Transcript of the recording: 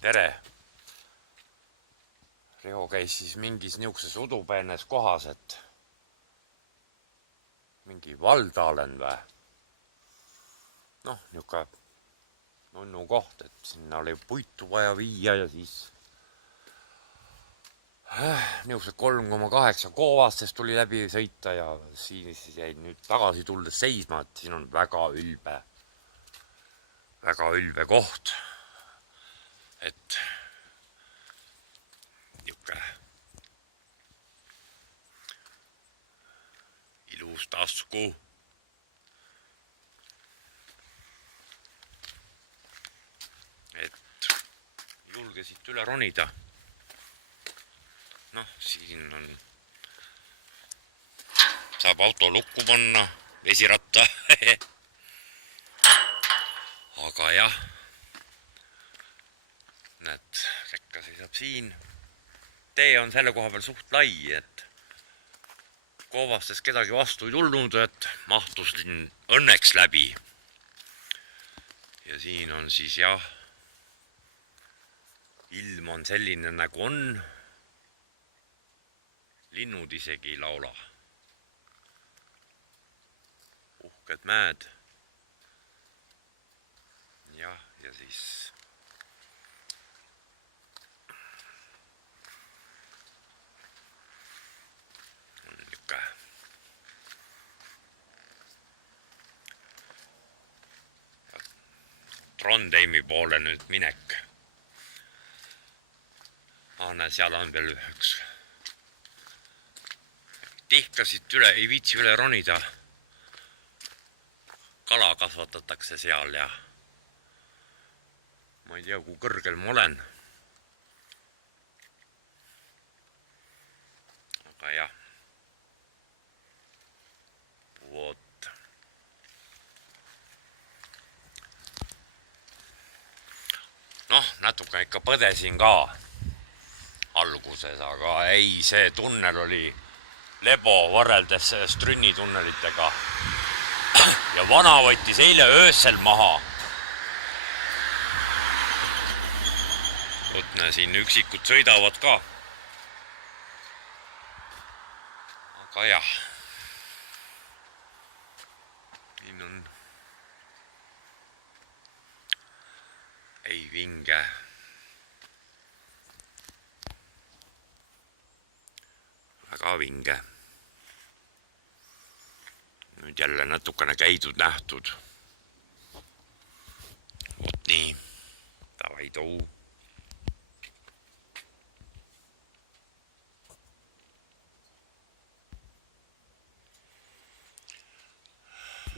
Tere! Riho käis siis mingis niisuguses udupeenes kohas, et mingi valda olen või? Noh, niisugune nunnu koht, et sinna oli puitu vaja viia ja siis niisugused 3,8 koovastest tuli läbi sõita ja siis jäi nüüd tagasi tulles seisma, et siin on väga ülbe koht. Et niisugune ilus tasku. Et julge siit üle ronida. Noh, siin on, saab auto lukku panna, vesiratta. Aga jah, näed, rekka seisab siin. Tee on selle koha peal suht lai, et koovastes kedagi vastu ei tulnud, et mahtusin õnneks läbi. Ja siin on siis jah, ilm on selline nagu on. Linnud isegi ei laula. Uhked mäed. Jah, ja siis on niisugune Trondheimi poole nüüd minek. Näe, seal on veel üks tihkasid üle, ei viitsi üle ronida. Kala kasvatatakse seal ja ma ei tea, kui kõrgel ma olen. Aga jah. Vot. Noh, natuke ikka põdesin ka alguses, aga ei, see tunnel oli lebo võrreldes Strünni tunnelitega. Ja vana võttis eile öösel maha. Võtne siin üksikud sõidavad ka. Aga jah. Siin on ei vinge. Väga vinge. Nüüd jälle natukene käidud nähtud. Vot nii. Tavai tou.